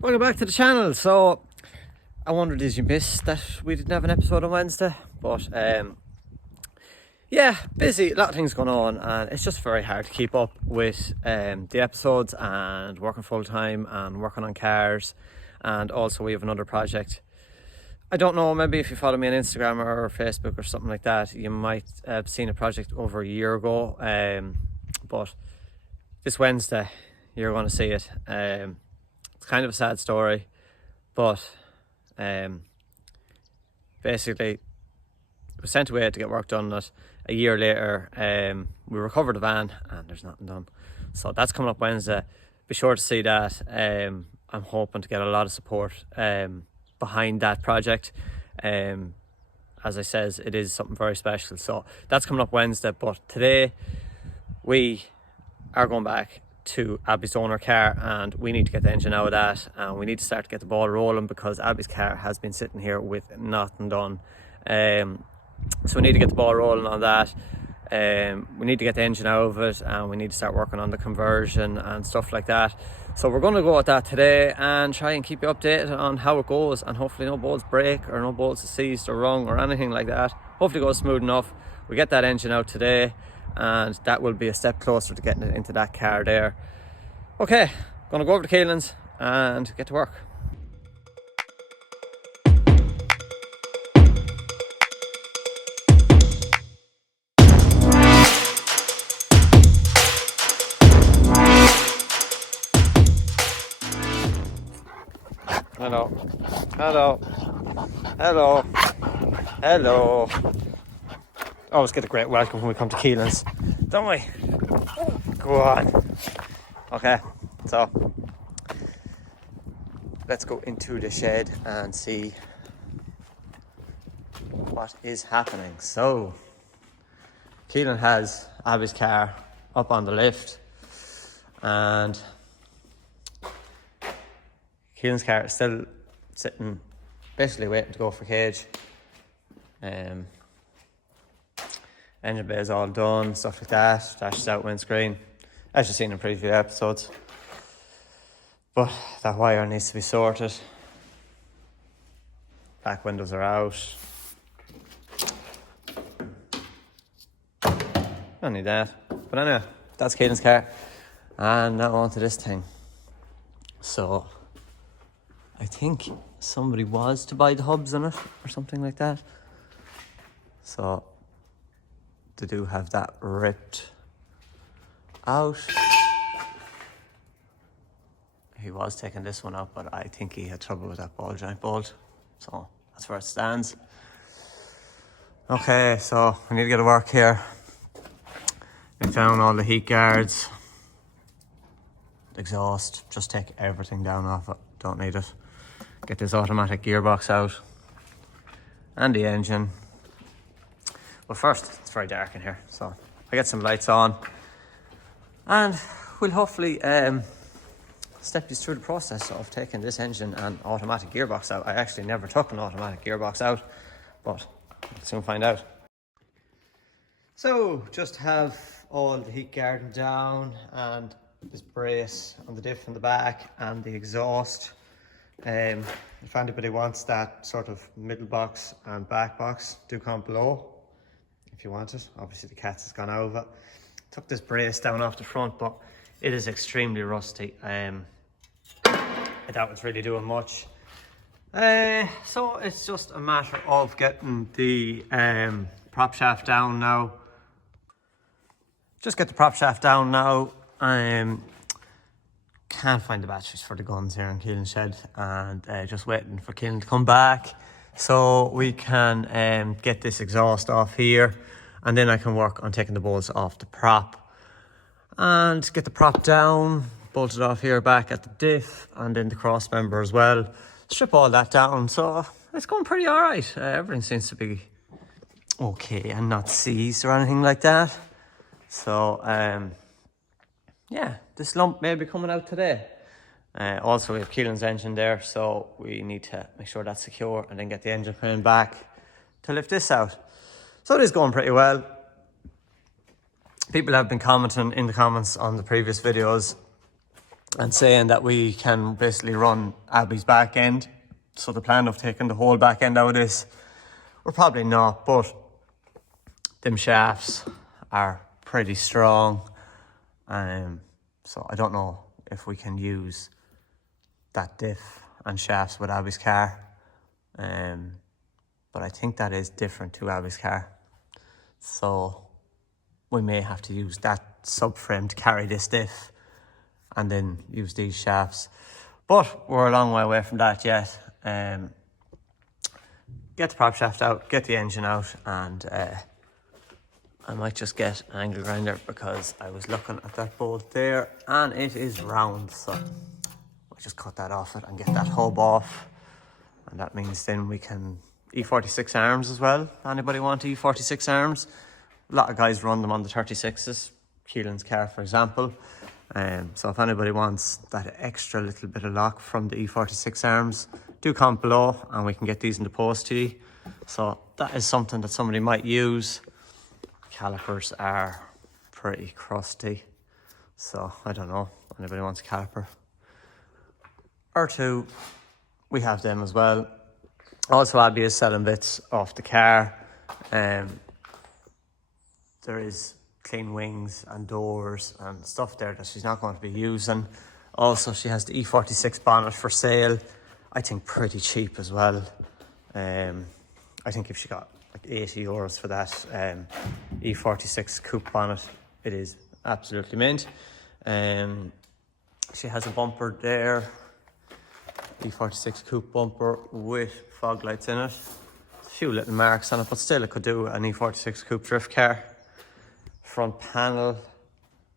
Welcome back to the channel. So I wondered, did you miss that we didn't have an episode on Wednesday? But yeah, busy, a lot of things going on, and it's just very hard to keep up with the episodes and working full time and working on cars. And also we have another project. I don't know, maybe if you follow me on Instagram or Facebook or something like that, you might have seen a project over a year ago. But this Wednesday you're going to see it. It's kind of a sad story, but basically it was sent away to get work done on it. A year later, we recovered the van and there's nothing done. So that's coming up Wednesday. Be sure to see that. I'm hoping to get a lot of support behind that project. As I says, it is something very special. So that's coming up Wednesday. But today we are going back to Abbie's owner car, and we need to get the engine out of that, and we need to start to get the ball rolling because Abbie's car has been sitting here with nothing done. So we need to get the ball rolling on that. We need to get the engine out of it, and we need to start working on the conversion and stuff like that. So we're going to go at that today and try and keep you updated on how it goes, and hopefully no bolts break or no bolts are seized or wrong or anything like that. Hopefully it goes smooth enough. We get that engine out today, and that will be a step closer to getting it into that car there. Okay, gonna go over to Keelan's and get to work. Hello, hello, hello, hello. Always get a great welcome when we come to Keelan's, don't we? Go on. Okay, so let's go into the shed and see what is happening. So Keelan has Abbie's car up on the lift, and Keelan's car is still sitting, basically waiting to go for cage. Engine bay is all done, stuff like that. Dashes out windscreen, as you've seen in previous episodes. But that wire needs to be sorted. Back windows are out. Don't need that. But anyway, that's Keelan's car. And now on to this thing. So I think somebody was to buy the hubs on it or something like that. So they do have that ripped out. He was taking this one out, but I think he had trouble with that ball joint bolt. So that's where it stands. Okay, so we need to get to work here. We found all the heat guards, exhaust, just take everything down off it, don't need it. Get this automatic gearbox out and the engine. But first, it's very dark in here, so I get some lights on and we'll hopefully step you through the process of taking this engine and automatic gearbox out. I actually never took an automatic gearbox out, but we'll soon find out. So just have all the heat guarding down and this brace on the diff in the back and the exhaust. If anybody wants that sort of middle box and back box, do comment below if you want it. Obviously the cats has gone over. Took this brace down off the front, but it is extremely rusty. I doubt it's really doing much. So it's just a matter of getting the prop shaft down now. Just get the prop shaft down now. Can't find the batteries for the guns here in Keelan's shed, and just waiting for Keelan to come back so we can get this exhaust off here, and then I can work on taking the bolts off the prop and get the prop down, bolted off here back at the diff and then the cross member as well. Strip all that down, so it's going pretty all right. Everything seems to be okay and not seized or anything like that. So yeah, this lump may be coming out today. Also we have Keelan's engine there, so we need to make sure that's secure and then get the engine frame back to lift this out. So it is going pretty well. People have been commenting in the comments on the previous videos and saying that we can basically run Abbie's back end. So the plan of taking the whole back end out of this, we're probably not, but them shafts are pretty strong. So I don't know if we can use that diff and shafts with Abbie's car. But I think that is different to Abbie's car. So we may have to use that subframe to carry this diff and then use these shafts. But we're a long way away from that yet. Get the prop shaft out, get the engine out, and I might just get an angle grinder because I was looking at that bolt there and it is round. So I just cut that off it and get that hub off. And that means then we can E46 arms as well. Anybody want E46 arms? A lot of guys run them on the 36s. Keelan's car, for example. So if anybody wants that extra little bit of lock from the E46 arms, do comment below and we can get these in the post to you. So that is something that somebody might use. Calipers are pretty crusty. So I don't know, anybody wants a caliper or two, we have them as well. Also, Abbie is selling bits off the car. There is clean wings and doors and stuff there that she's not going to be using. Also, she has the E46 bonnet for sale. I think pretty cheap as well. I think if she got like €80 for that E46 coupe bonnet, it is absolutely mint. She has a bumper there, E46 coupe bumper with fog lights in it. A few little marks on it, but still it could do an E46 coupe drift car. Front panel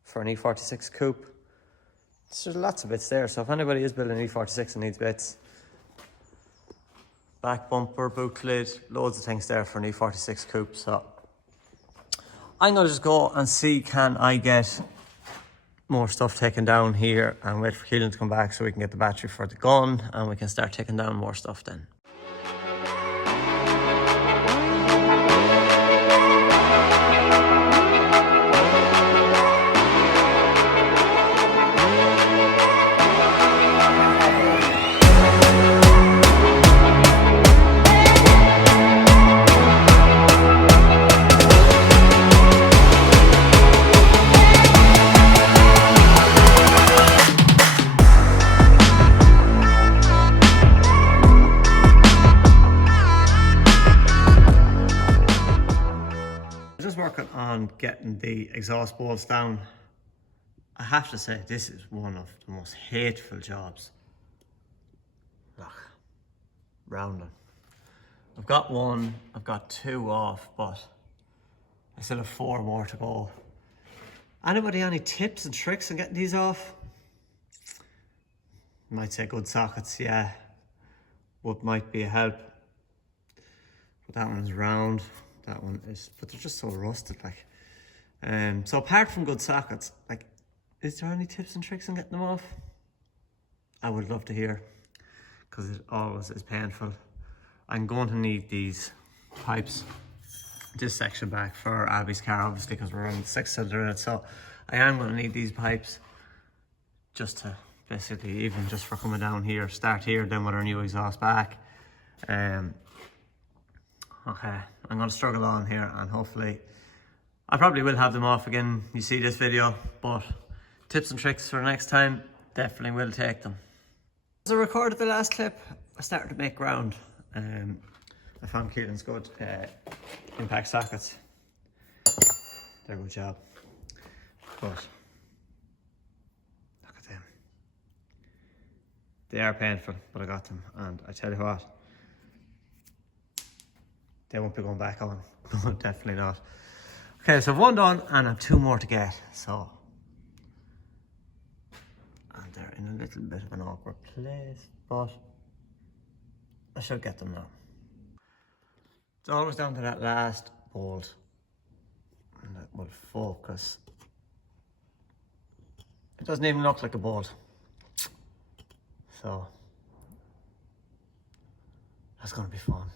for an E46 coupe. So there's lots of bits there, so if anybody is building an E46 and needs bits. Back bumper, boot lid, loads of things there for an E46 coupe. So I'm going to just go and see, can I get more stuff taken down here and wait for Keelan to come back so we can get the battery for the gun and we can start taking down more stuff then. Working on getting the exhaust bolts down. I have to say this is one of the most hateful jobs. Look, rounding. I've got one, I've got two off, but I still have 4 more to go. Anybody any tips and tricks on getting these off? You might say good sockets, yeah. What might be a help. But that one's round. That one is, but they're just so rusted, like. So apart from good sockets, like, is there any tips and tricks on getting them off? I would love to hear, because it always is painful. I'm going to need these pipes, this section back for Abbie's car, obviously, because we're on the 6-cylinder in it. So I am going to need these pipes just to basically, even just for coming down here, start here, then with our new exhaust back. Okay, I'm going to struggle on here and hopefully I probably will have them off again. You see this video, but tips and tricks for next time, definitely will take them. As I recorded the last clip, I started to make ground. I found Keelan's good impact sockets. They're a good job. But look at them. They are painful, but I got them, and I tell you what, they won't be going back on. Definitely not. Okay, so I've one done and I've 2 more to get. So, and they're in a little bit of an awkward place, but I should get them now. It's always down to that last bolt, and that will focus. It doesn't even look like a bolt. So that's gonna be fun.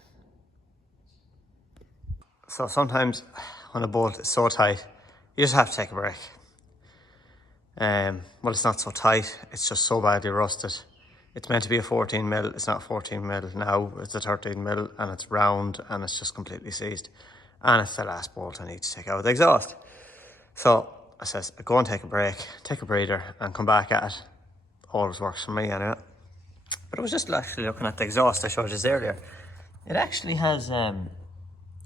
So sometimes when a bolt is so tight, you just have to take a break. Well, it's not so tight, it's just so badly rusted. It's meant to be a 14 mil, it's not 14 mil now, it's a 13 mil, and it's round and it's just completely seized. And it's the last bolt I need to take out the exhaust. So I says, go and take a break, take a breather, and come back at it. Always works for me anyway. But I was just actually looking at the exhaust I showed you earlier. It actually has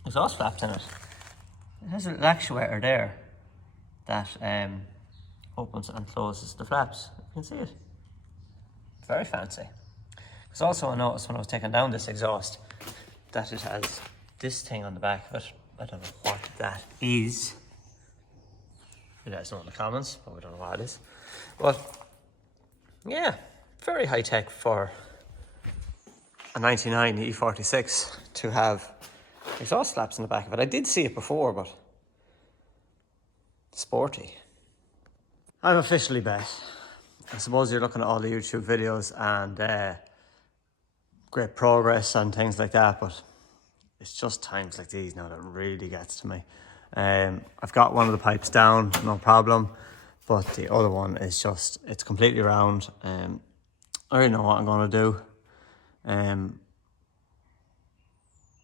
exhaust flaps in it. It has a little actuator there that opens and closes the flaps. You can see it. Very fancy. Because also I noticed when I was taking down this exhaust that it has this thing on the back of it. I don't know what that is. You guys know in the comments, but we don't know what it is. But yeah, very high tech for a 99 E46 to have exhaust flaps in the back of it. I did see it before, but sporty. I'm officially bet. I suppose you're looking at all the YouTube videos and great progress and things like that, but it's just times like these now that really gets to me. I've got one of the pipes down, no problem, but the other one is just, it's completely round. I already know what I'm going to do.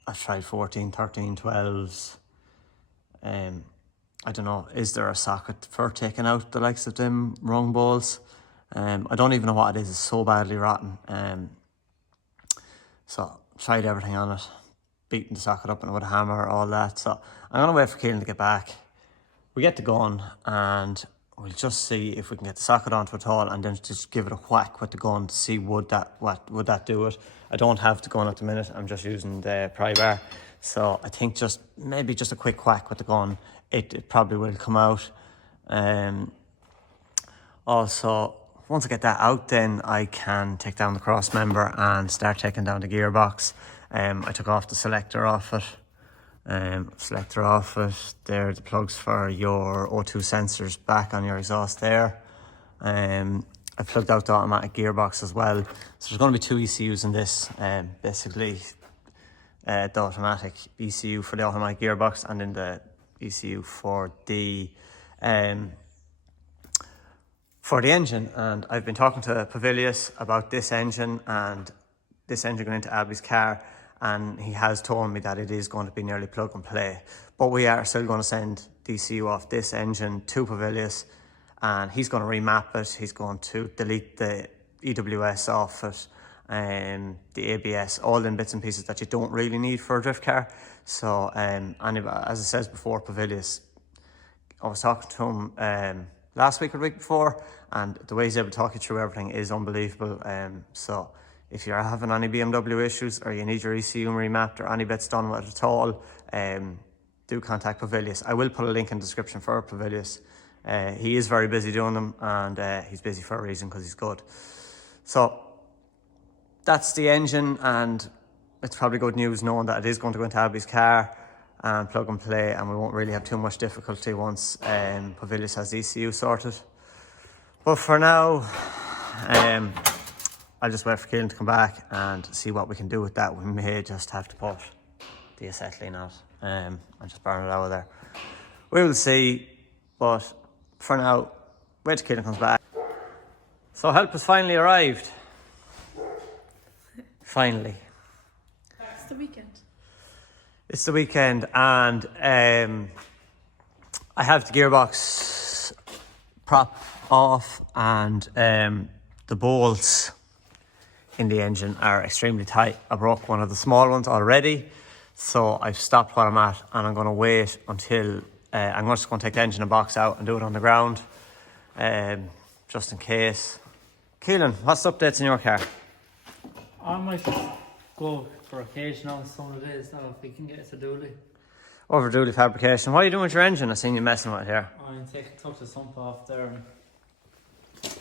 I've tried 14, 13, 12s. I don't know, is there a socket for taking out the likes of them rung balls? I don't even know what it is, it's so badly rotten. So tried everything on it, beating the socket up with a hammer, all that. So I'm gonna wait for Keelan to get back. We get the gun and we'll just see if we can get the socket onto it all and then just give it a whack with the gun to see would that do it. I don't have the gun at the minute, I'm just using the pry bar. So I think maybe just a quick whack with the gun, it probably will come out. Also, once I get that out, then I can take down the cross member and start taking down the gearbox. I took off the selector off it. There are the plugs for your O2 sensors back on your exhaust there. I plugged out the automatic gearbox as well. So there's going to be two ECUs in this. Basically, the automatic ECU for the automatic gearbox and then the ECU for the engine. And I've been talking to Pavilius about this engine and this engine going into Abbie's car, and he has told me that it is going to be nearly plug and play. But we are still going to send the ECU off this engine to Pavilius, and he's going to remap it. He's going to delete the EWS off it, the ABS, all them bits and pieces that you don't really need for a drift car. So, anyway, as I said before, Pavilius, I was talking to him last week or the week before, and the way he's able to talk you through everything is unbelievable. So if you're having any BMW issues or you need your ECU remapped or any bits done with it at all, do contact Pavilius. I will put a link in the description for Pavilius. He is very busy doing them, and he's busy for a reason because he's good. So that's the engine, and it's probably good news knowing that it is going to go into Abbie's car and plug and play, and we won't really have too much difficulty once Pavilius has the ECU sorted. But for now, I'll just wait for Keelan to come back and see what we can do with that. We may just have to put the acetylene out and just burn it out of there. We will see, but for now, wait till Keelan comes back. So help has finally arrived. Finally. It's the weekend. It's the weekend, and I have the gearbox prop off, and the bolts in the engine are extremely tight. I broke one of the small ones already, so I've stopped where I'm at, and I'm going to wait until I'm just going to take the engine and box out and do it on the ground, just in case. Keelan, what's the updates in your car? I might just go for occasional some of it is now if we can get it to dually. Over dually fabrication. What are you doing with your engine? I've seen you messing with it here. I'm took the sump off there and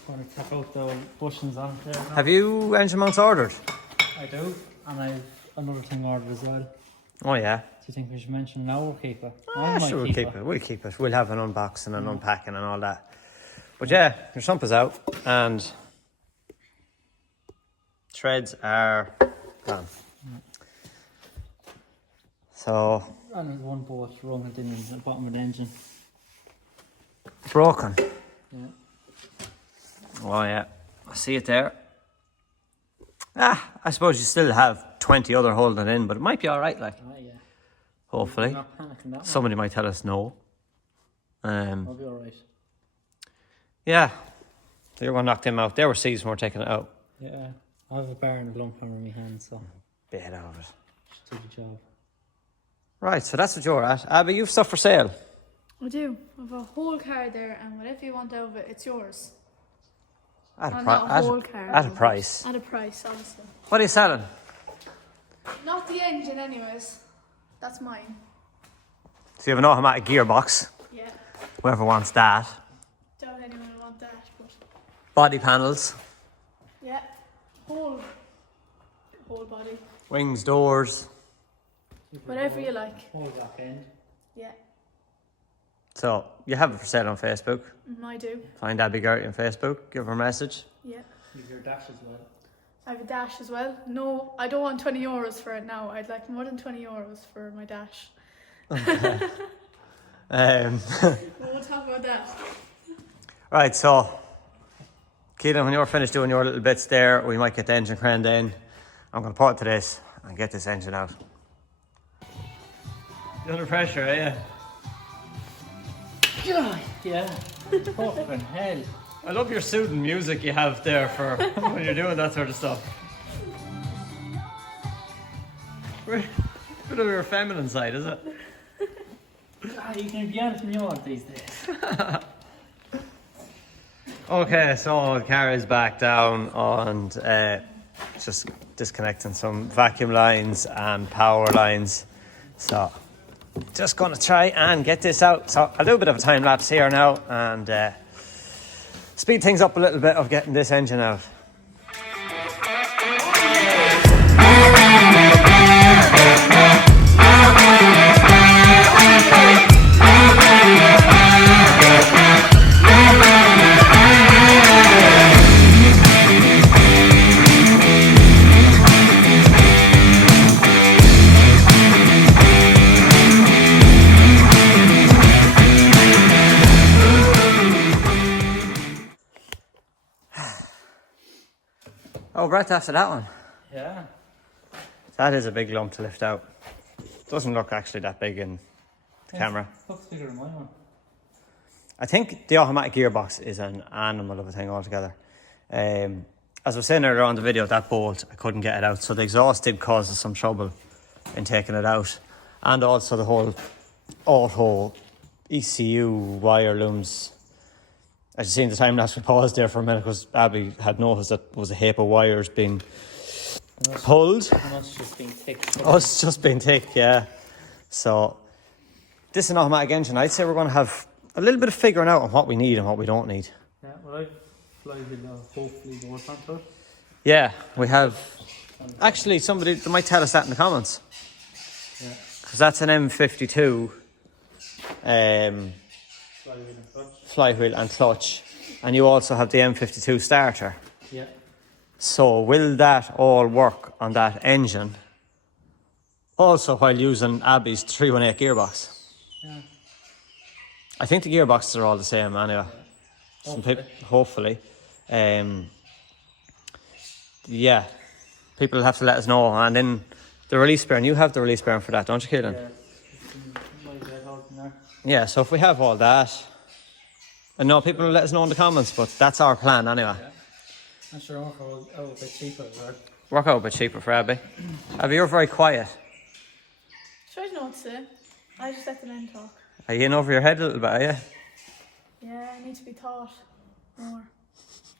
going to take out the bushings on it there now. Have you engine mounts ordered? I do, and I've another thing ordered as well. Oh yeah. Do you think we should mention now or keep it? Sure, we'll keep it. We'll keep it. We'll have an unboxing and unpacking and all that. But yeah, your sump is out and threads are gone. So. And there's one bolt wrong in the bottom of the engine. Broken. Yeah. Oh yeah, I see it there. I suppose you still have 20 other holding it in, but it might be all right. Like, Yeah. hopefully, I'm not panicking that much. somebody might tell us no. I'll be all right. Yeah, they were going to knock them out. They were seized when we're taking it out. Yeah, I have a bar and a lump hammer in my hand, so Bit out of it. just do the job. Right, so that's what you're at. Abbie, you've stuff for sale. I do. I have a whole car there, and whatever you want out of it, it's yours. At a, Not a whole car. at a price. At a price, obviously. What are you selling? Not the engine, anyways. That's mine. So you have an automatic gearbox. Yeah. Whoever wants that. Don't anyone want that, but Body panels. yeah, whole body. Wings, doors. Whatever you like. Whole back end. Yeah, So you have it for sale on Facebook. I do. Find Abbie Gertie on Facebook. Give her a message. Yeah. You've your dash as well. I have a dash as well. No, I don't want 20 euros for it now. I'd like more than 20 euros for my dash. We'll talk about that. Right, so Keelan, when you're finished doing your little bits there, we might get the engine craned in. I'm going to put it to this and get this engine out. You're under pressure, are you? Yeah. Fucking hell. I love your soothing music you have there for when you're doing that sort of stuff. Bit of your feminine side, is it? You can be anything you want these days. Okay, so the car is back down and just disconnecting some vacuum lines and power lines. So just going to try and get this out. So I'll do a bit of a time lapse here now and speed things up a little bit of getting this engine out. Oh, right after that one. Yeah. That is a big lump to lift out. Doesn't look actually that big in the camera. Looks bigger than my one. I think the automatic gearbox is an animal of a thing altogether. As I was saying earlier on in the video, that bolt, I couldn't get it out. So the exhaust did cause us some trouble in taking it out. And also the whole auto ECU wire looms. As you see in the time lapse, we paused there for a minute because Abbie had noticed that there was a heap of wires being pulled. And us just being thick. Us just being thick, yeah. So this is an automatic engine. I'd say we're going to have a little bit of figuring out on what we need and what we don't need. Yeah, well, I've flied in hopefully the work onto it. Yeah, we have. Actually, somebody they might tell us that in the comments. Yeah. Because that's an M52 flywheel and clutch. And you also have the M52 starter. Yeah. So will that all work on that engine? Also while using Abbie's 318 gearbox. Yeah. I think the gearboxes are all the same anyway. Hopefully. Yeah. People have to let us know. And then the release bearing. You have the release bearing for that, don't you, Keelan? Yeah. Yeah, so if we have all that. And no, people will let us know in the comments, but that's our plan anyway. Yeah. I'm sure I'll a bit cheaper as well. Work out a bit cheaper for Abbie. Abbie, you're very quiet. Try to know what to say. I just let the men talk. Are you in over your head a little bit, are you? Yeah, I need to be taught more.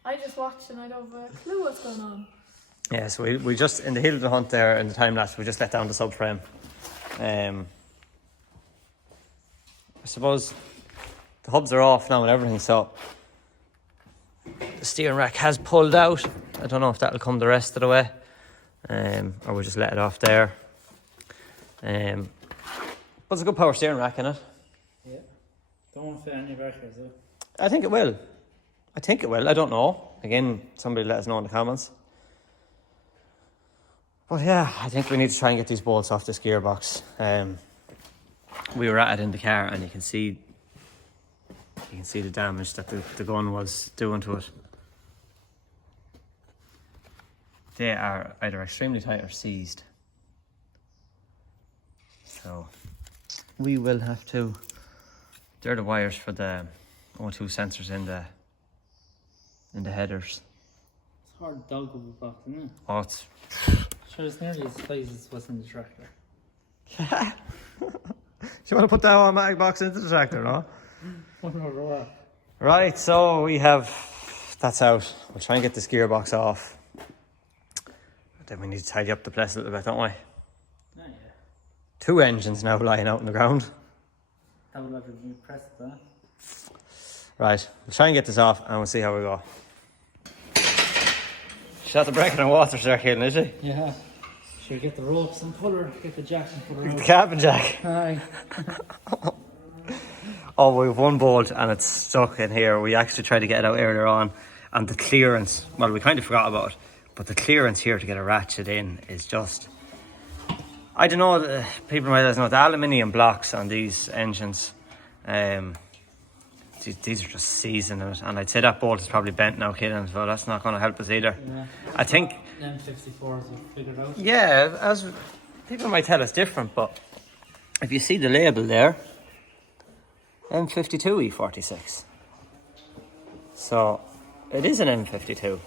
I just watch and I don't have a clue what's going on. Yeah, so we just, in the hill of the hunt there, in the time lapse, we just let down the subframe. I suppose the hubs are off now and everything, so the steering rack has pulled out. I don't know if that'll come the rest of the way, or we'll just let it off there. But it's a good power steering rack in it. Yeah. Don't want to fit any batteries though. I think it will. I don't know. Again, somebody let us know in the comments. But yeah, I think we need to try and get these bolts off this gearbox. We were at it in the car and you can see the damage that the gun was doing to it. they are either extremely tight or seized. So we will have to, they're the wires for the O2 sensors in the headers. It's hard dog of a box, isn't it? Oh, it's Sure, it's nearly as size as what's in the tractor. do you want to put that automatic box into the tractor, no? One more row. Right, so we have, that's out. We'll try and get this gearbox off. Then we need to tidy up the place a little bit, don't we? Oh, yeah. 2 engines now lying out on the ground. That would have been pressed, huh? Right, we'll try and get this off and we'll see how we go. She's at the breaking and water circuit, is she? Yeah. Should get the ropes and pull her, get the jack and pull her The out. cabin jack. Aye. Oh, we have one bolt and it's stuck in here. We actually tried to get it out earlier on, and the clearance, well, we kind of forgot about it, but the clearance here to get a ratchet in is just, I don't know, people might not know, the aluminium blocks on these engines, these are just seasoned, and I'd say that bolt is probably bent now, kidding, so that's not going to help us either. Yeah. I think, M54s are figured out. yeah, as people might tell us different, but if you see the label there, M52 E46. So it is an M52.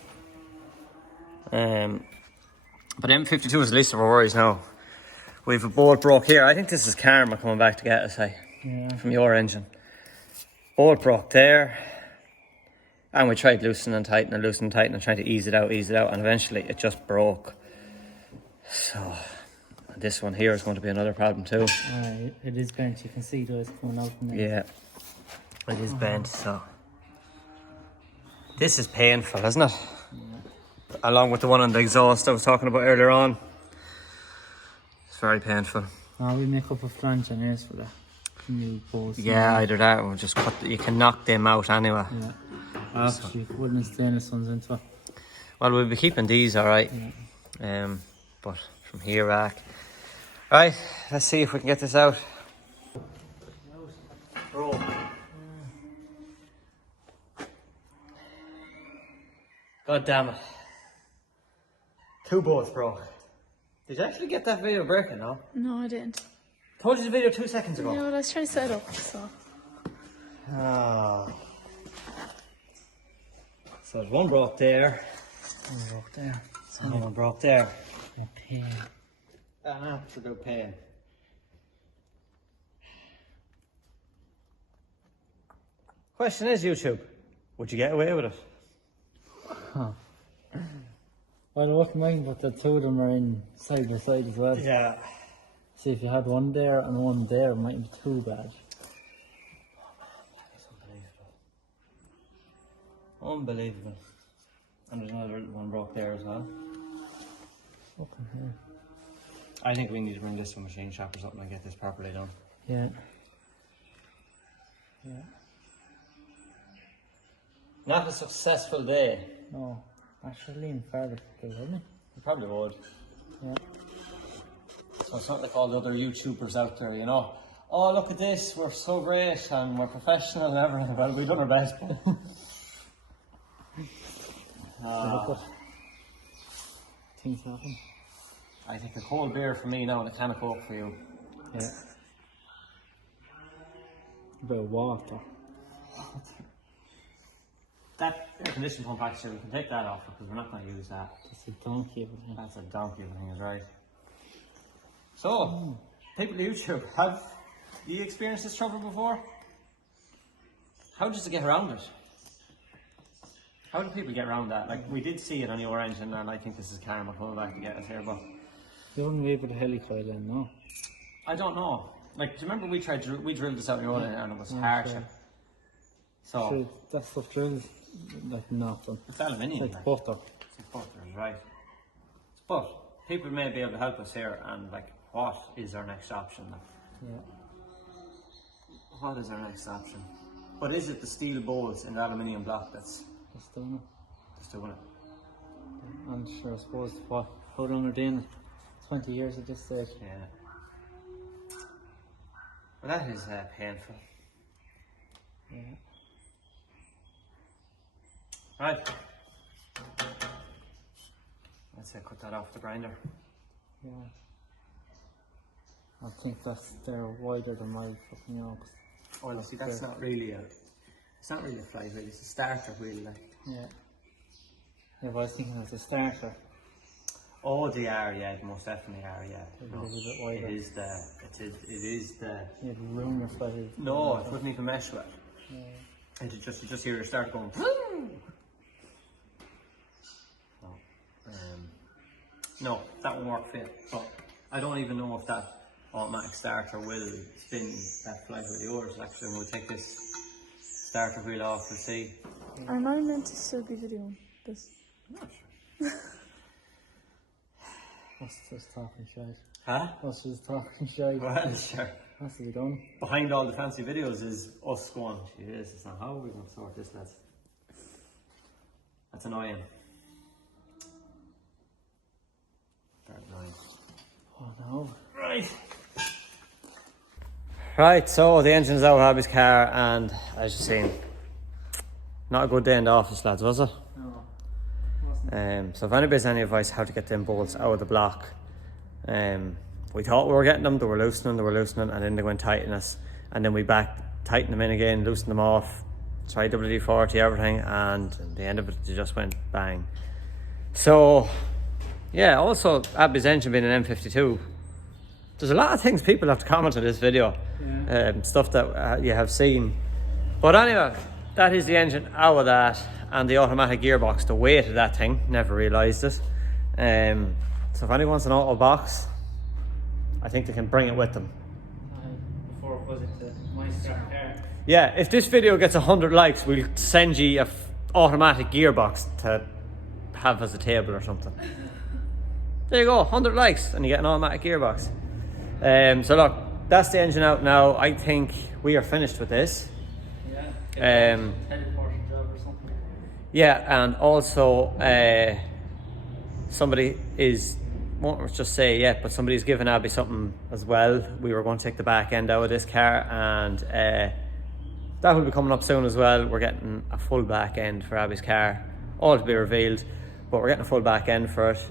But M52 is the least of our worries now. We have a bolt broke here. I think this is karma coming back to get us, Yeah. from your engine. Bolt broke there. And we tried loosening and tightening and trying to ease it out, and eventually it just broke. So this one here is going to be another problem too. It is bent, you can see those coming out from there. Yeah, it is bent, so this is painful, isn't it? Yeah. Along with the one on the exhaust I was talking about earlier on. It's very painful. We make up a flange and ears for that. New posts. Yeah, either that or just cut. You can knock them out anyway. Yeah. Actually, wooden and stainless ones into it. Well, we'll be keeping these, alright. Yeah. But from here back. Right, let's see if we can get this out. Bro. God damn it. 2 bolts broke. Did you actually get that video breaking, no? No, I didn't. Told you the video 2 seconds ago. Yeah, but I was trying to set it up, so. Oh. So there's one broke there. One broke there. And one broke there. A pain. An absolute pain. Question is, YouTube, would you get away with it? Huh. Well, I wouldn't mind, but the 2 of them are in side by side as well. Yeah. See, if you had one there and one there, it mightn't be too bad. That's unbelievable. Unbelievable. And there's another one broke there as well. Up in here. I think we need to bring this to a machine shop or something and get this properly done. Yeah. Yeah. Not a successful day. No. I should lean further, wouldn't it? You probably would. Yeah. So it's not like all the other YouTubers out there, you know. Oh, look at this, we're so great and we're professional and everything. Well, we've done our best. But things happen. I think a cold beer for me now and a can of Coke for you. Yeah. A bit of water. That air conditioning pump actually, we can take that off because we're not going to use that. It's a donkey of a thing. That's a donkey of a thing, is right. So, people on YouTube, have you experienced this trouble before? How does it get around it? How do people get around that? Like, we did see it on your engine, and I think this is karma coming back to get us here, but You wouldn't be able to helicoil in, no? I don't know. Like, do you remember we drilled this out in your own and it was harsh? sure. So, Sure, that stuff drills like nothing. it's aluminium. It's like butter. It's butter, right? But people may be able to help us here, and like, what is our next option? Yeah. What is our next option? But is it the steel bolts in the aluminium block that's Just doing doing it? it. And sure, I suppose how long are they in it? 20 years at this stage. Yeah. Well, that is painful. Yeah. Right. Let's say cut that off the grinder. Yeah. I think they're wider than my fucking yokes. Oh, you see, that's not really it's not really a fly wheel, it's a starter wheel, like. Yeah. Yeah, but I was thinking it was a starter. Oh, they are, yeah, they most definitely are, yeah. They're No, a little bit wider. it is the. You'd ruin your fly wheel. No, it wouldn't even mesh with it. Yeah. And you just hear it start going. No, that won't work for you. So I don't even know if that automatic starter will spin that fly wheel yours. Actually, we'll take this starter wheel off and see. Am I meant to still be videoing this? I'm not sure. That's just talking shite. Huh? That's just talking shite. Well, sure. That's to be done. Behind all the fancy videos is us going, Jesus, it's not how we're going to sort this, lads. That's annoying. Very annoying. Oh no. Right. Right, so the engine's out of Abbie's car, and as you've seen, not a good day in the office, lads, was it? No. So if anybody's any advice how to get them bolts out of the block, we thought we were getting them, they were loosening, and then they went tighten us, and then we tightened them in again, loosened them off, tried WD-40, everything, and at the end of it, they just went bang. So, yeah, also Abbie's engine being an M52, there's a lot of things people have to comment on this video, stuff that you have seen. But anyway, that is the engine out of that, and the automatic gearbox, the weight of that thing, never realised it. So if anyone wants an auto box, I think they can bring it with them. Before it was into my start car. Yeah, if this video gets 100 likes, we'll send you a automatic gearbox to have as a table or something. There you go, 100 likes and you get an automatic gearbox. So look, that's the engine out now. I think we are finished with this. Yeah. Teleporting job or something. Yeah, and also somebody won't just say yet, but somebody's given Abbie something as well. We were going to take the back end out of this car, and that will be coming up soon as well. We're getting a full back end for Abbie's car, all to be revealed, but we're getting a full back end for it,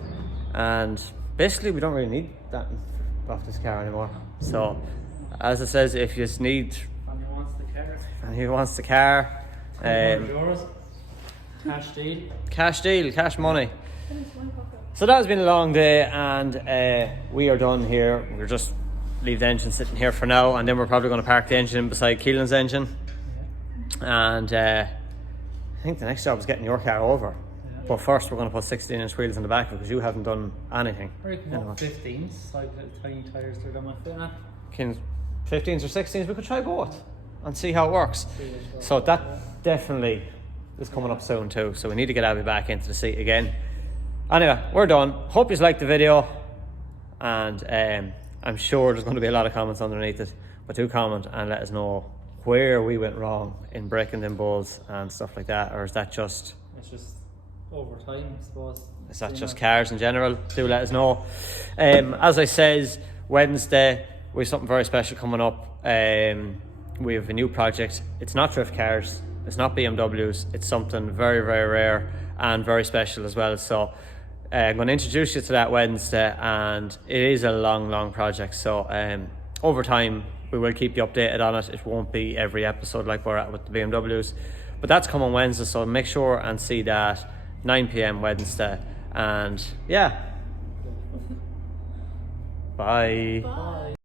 and basically we don't really need that off this car anymore. So as it says, if you just need And who wants the car? and who wants the car, Yours. Cash deal. cash deal, cash money. So that has been a long day, and we are done here. We'll just leave the engine sitting here for now, and then we're probably going to park the engine beside Keelan's engine. And I think the next job is getting your car over. But first we're going to put 16-inch wheels in the back because you haven't done anything. Or you can put 15s, like little tiny tyres through them with it. Can 15s or 16s, we could try both and see how it works. So that definitely is coming up soon too. So we need to get Abbie back into the seat again. Anyway, we're done. Hope you liked the video, and I'm sure there's going to be a lot of comments underneath it, but do comment and let us know where we went wrong in breaking them balls and stuff like that. Or is that just over time, I suppose. Is that just cars in general? Do let us know. As I says, Wednesday we have something very special coming up. We have a new project. It's not drift cars, it's not BMWs, it's something very, very rare and very special as well. So I'm going to introduce you to that Wednesday, and it is a long project. So over time we will keep you updated on it. It won't be every episode like we're at with the BMWs, but that's coming Wednesday, so make sure and see that 9 PM Wednesday. And yeah, bye. Bye.